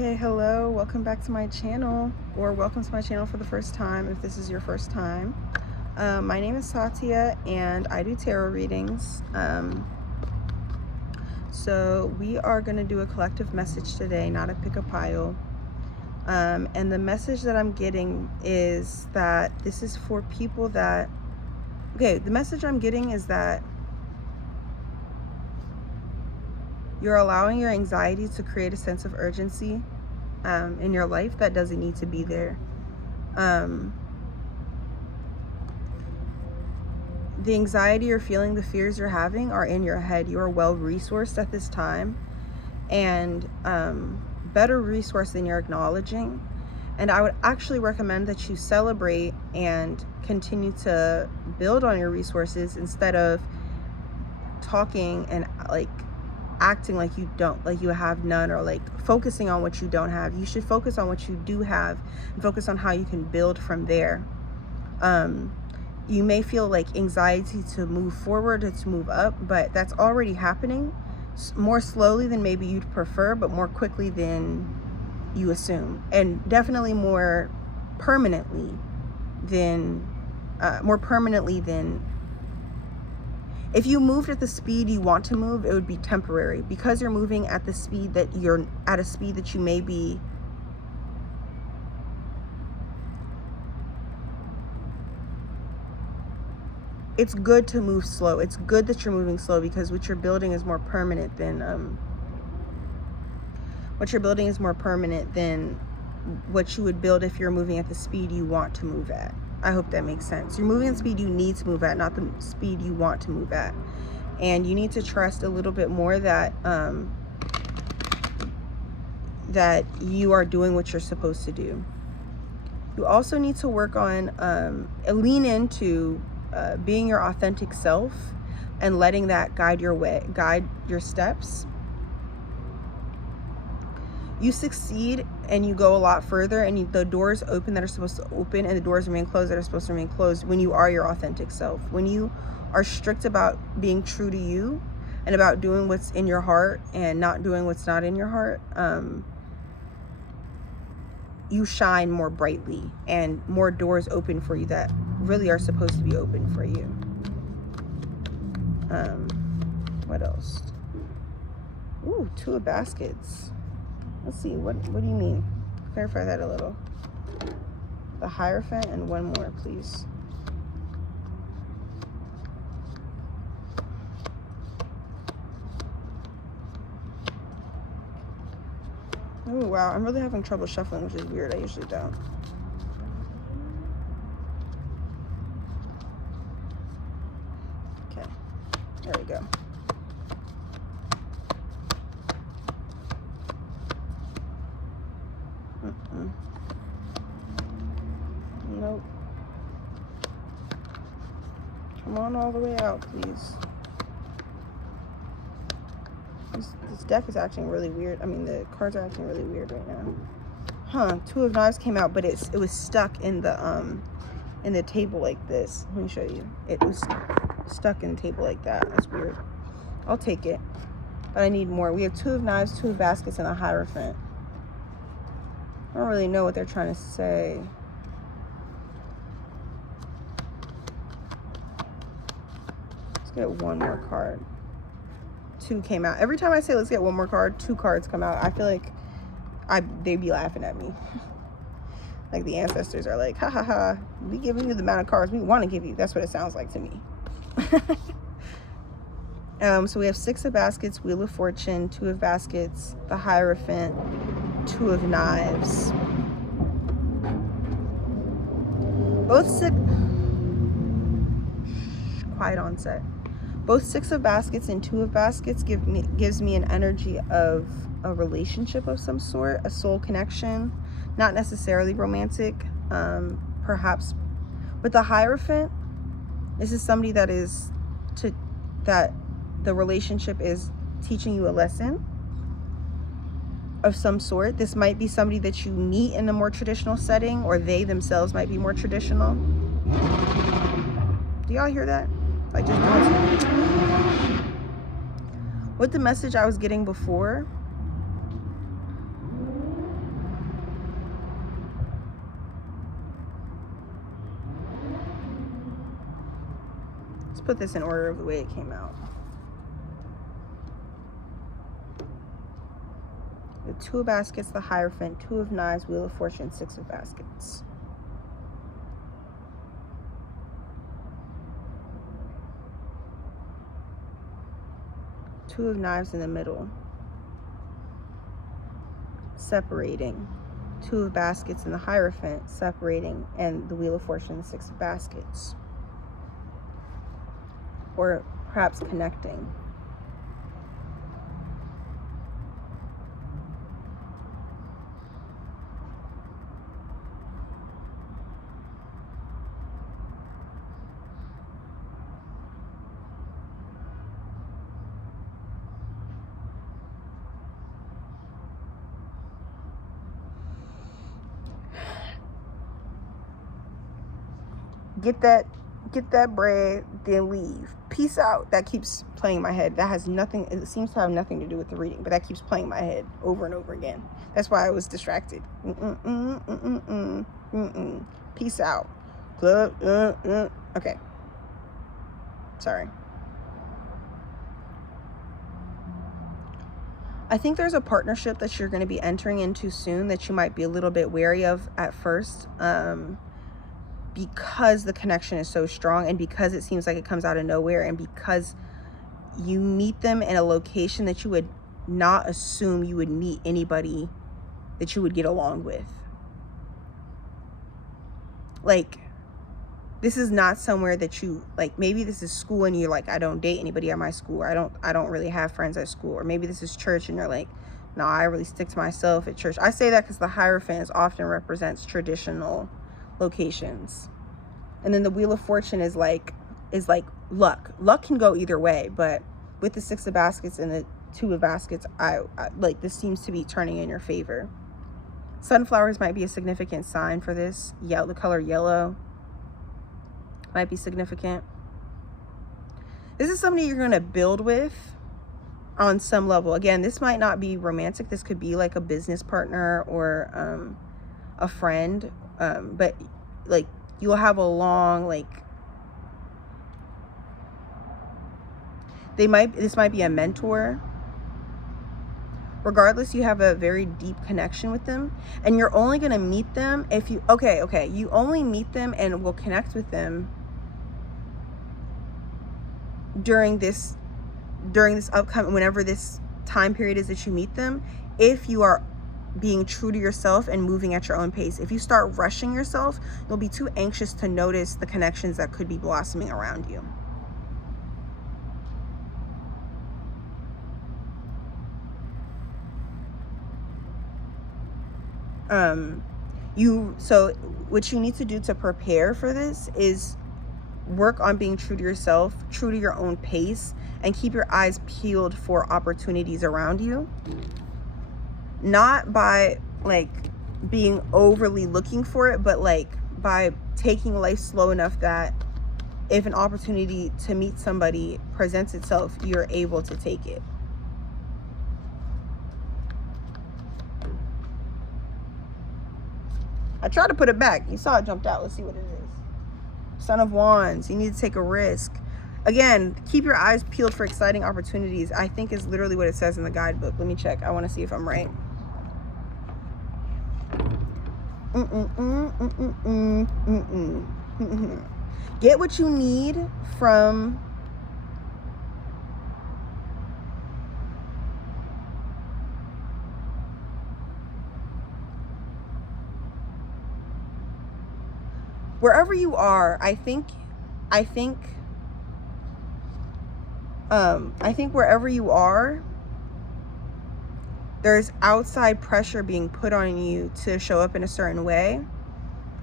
Okay, hello, welcome back to my channel, or welcome to my channel for the first time if this is your first time. My name is Satya and I do tarot readings. So we are going to do a collective message today, not a pick a pile. And the message that I'm getting is that this is for people that, the message I'm getting is that you're allowing your anxiety to create a sense of urgency in your life that doesn't need to be there. The anxiety you're feeling, the fears you're having are in your head. You are well resourced at this time, and better resourced than you're acknowledging. And I would actually recommend that you celebrate and continue to build on your resources instead of talking and acting like you don't, like you have none, or like focusing on what you don't have. You should focus on what you do have and focus on how you can build from there. You may feel like anxiety to move forward or to move up, but that's already happening more slowly than maybe you'd prefer, but more quickly than you assume, and definitely more permanently than if you moved at the speed you want to move. It would be temporary, because you're moving at the speed that you're at, a speed that you may be it's good to move slow. It's good that you're moving slow, because what you're building is more permanent than what you would build if you're moving at the speed you want to move at. I hope that makes sense. You're moving at the speed you need to move at, not the speed you want to move at. And you need to trust a little bit more that that you are doing what you're supposed to do. You also need to work on lean into being your authentic self and letting that guide your steps. You succeed and you go a lot further, and the doors open that are supposed to open, and the doors remain closed that are supposed to remain closed, when you are your authentic self. When you are strict about being true to you and about doing what's in your heart and not doing what's not in your heart, you shine more brightly, and more doors open for you that really are supposed to be open for you. What else? Ooh, 2 of baskets. Let's see, what do you mean? Clarify that a little. The Hierophant, and one more, please. Oh, wow, I'm really having trouble shuffling, which is weird. I usually don't. Okay, there we go. Nope. Come on all the way out, please. This deck is acting really weird. I mean, the cards are acting really weird right now. Huh, 2 of Knives came out, but it was stuck in the table like this. Let me show you. It was stuck in the table like that. That's weird. I'll take it, but I need more. We have 2 of Knives, 2 of Baskets, and a Hierophant. I don't really know what they're trying to say. Let's get one more card. 2 came out. Every time I say let's get one more card, 2 cards come out. I feel like they'd be laughing at me. Like the ancestors are like, ha ha ha, we giving you the amount of cards we want to give you. That's what it sounds like to me. So we have 6 of Baskets, Wheel of Fortune, 2 of Baskets, the Hierophant, 2 of Knives. Both 6... Quiet on set. Both 6 of Baskets and 2 of Baskets gives me an energy of a relationship of some sort, a soul connection, not necessarily romantic, perhaps. But the Hierophant, this is somebody that the relationship is teaching you a lesson of some sort. This might be somebody that you meet in a more traditional setting, or they themselves might be more traditional. Do y'all hear that? Like, just what the message I was getting before put this in order of the way it came out. The Two of Baskets, the Hierophant, Two of Knives, Wheel of Fortune, Six of Baskets. Two of Knives in the middle. Separating. Two of Baskets and the Hierophant separating, and the Wheel of Fortune and Six of Baskets. Or perhaps connecting. Get that bread, then leave. Peace out. That keeps playing in my head. That has nothing, it seems to have nothing to do with the reading, but that keeps playing in my head over and over again. That's why I was distracted. Peace out. Okay. Sorry. I think there's a partnership that you're going to be entering into soon that you might be a little bit wary of at first. Because the connection is so strong, and because it seems like it comes out of nowhere, and because you meet them in a location that you would not assume you would meet anybody that you would get along with. Like, this is not somewhere that you, like, maybe this is school and you're like, I don't date anybody at my school, or I don't really have friends at school. Or maybe this is church and you're like, no, I really stick to myself at church. I say that because the Hierophant often represents traditional locations, and then the Wheel of Fortune is like luck can go either way, but with the Six of Baskets and the Two of Baskets, I like, this seems to be turning in your favor. Sunflowers might be a significant sign for this. The color yellow might be significant. This is somebody you're going to build with on some level. Again, this might not be romantic. This could be like a business partner or a friend. But like, you'll have a long, like, this might be a mentor. Regardless, you have a very deep connection with them, and you're only going to meet them if you, you only meet them and will connect with them during this upcoming, whenever this time period is that you meet them, if you are being true to yourself and moving at your own pace. If you start rushing yourself, you'll be too anxious to notice the connections that could be blossoming around you. So what you need to do to prepare for this is work on being true to yourself, true to your own pace, and keep your eyes peeled for opportunities around you. Not by like being overly looking for it, but like by taking life slow enough that if an opportunity to meet somebody presents itself, you're able to take it. I tried to put it back. You saw it jumped out. Let's see what it is. Son of Wands. You need to take a risk. Again, keep your eyes peeled for exciting opportunities, I think is literally what it says in the guidebook. Let me check. I want to see if I'm right. Get what you need from wherever you are. I think wherever you are, there's outside pressure being put on you to show up in a certain way.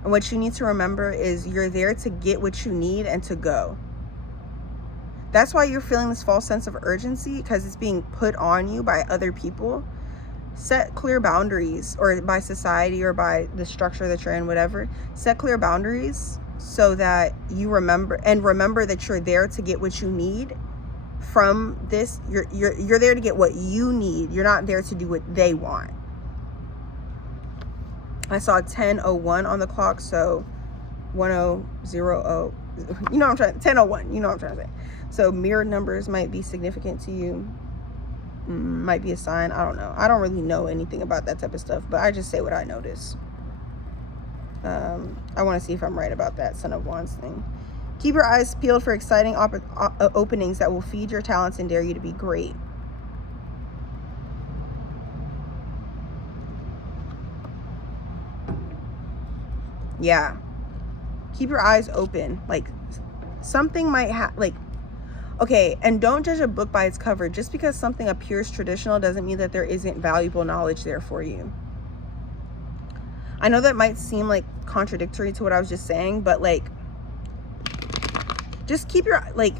And what you need to remember is you're there to get what you need and to go. That's why you're feeling this false sense of urgency, because it's being put on you by other people. Set clear boundaries, or by society, or by the structure that you're in, whatever. Set clear boundaries so that you remember that you're there to get what you need from this. You're there to get what you need. You're not there to do what they want. I saw 10:01 on the clock, so 10:00 you know what I'm trying, 1001, you know what I'm trying to say. So mirror numbers might be significant to you, might be a sign. I don't know. I don't really know anything about that type of stuff, but I just say what I notice. I want to see if I'm right about that Son of Wands thing. Keep your eyes peeled for exciting openings that will feed your talents and dare you to be great. Yeah. Keep your eyes open. Like, something might like, okay, and don't judge a book by its cover. Just because something appears traditional doesn't mean that there isn't valuable knowledge there for you. I know that might seem like contradictory to what I was just saying, but like, just keep your, like,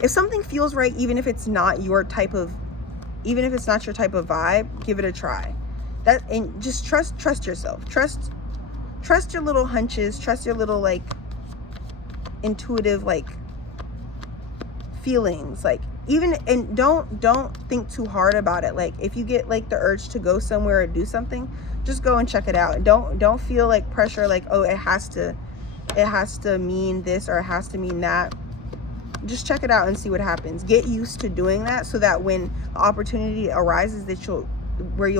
if something feels right, even if it's not your type of, even if it's not your type of vibe, give it a try. That, and just trust yourself. Trust your little hunches, trust your little, like, intuitive, like, feelings. Like, even, and don't think too hard about it. Like, if you get like the urge to go somewhere or do something, just go and check it out. Don't feel like pressure, like, oh, it has to mean this or it has to mean that. Just check it out and see what happens. Get used to doing that so that when the opportunity arises that you'll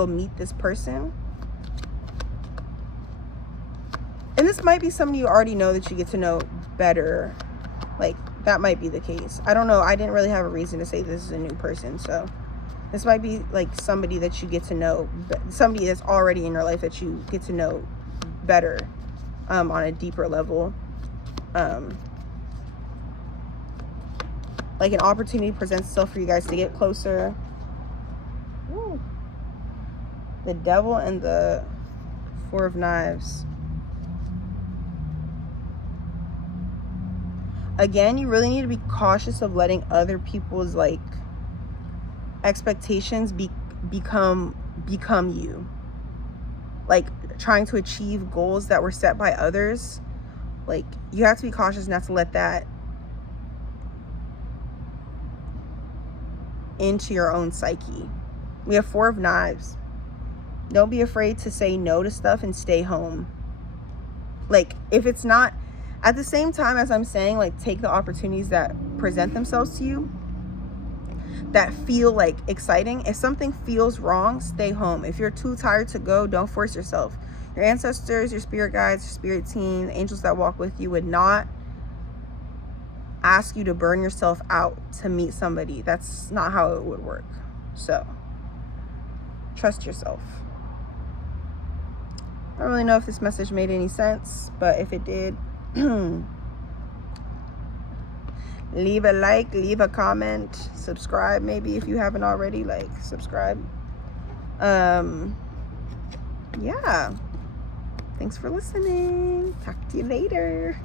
meet this person, and this might be somebody you already know that you get to know better, like, that might be the case. I don't know. I didn't really have a reason to say this is a new person, so this might be like somebody that you get to know, somebody that's already in your life that you get to know better, on a deeper level. Like, an opportunity presents itself for you guys to get closer. Ooh. The Devil and the Four of Knives. Again, you really need to be cautious of letting other people's, like, expectations become you. Like, trying to achieve goals that were set by others. Like, you have to be cautious not to let that into your own psyche. We have Four of Knives. Don't be afraid to say no to stuff and stay home. Like, if it's not, at the same time as I'm saying, like, take the opportunities that present themselves to you that feel like exciting. If something feels wrong, stay home. If you're too tired to go, don't force yourself. Your ancestors, your spirit guides, your spirit team, the angels that walk with you would not ask you to burn yourself out to meet somebody. That's not how it would work. So trust yourself. I don't really know if this message made any sense, but if it did, leave a like, leave a comment, subscribe maybe if you haven't already. Like, subscribe. Yeah, thanks for listening. Talk to you later.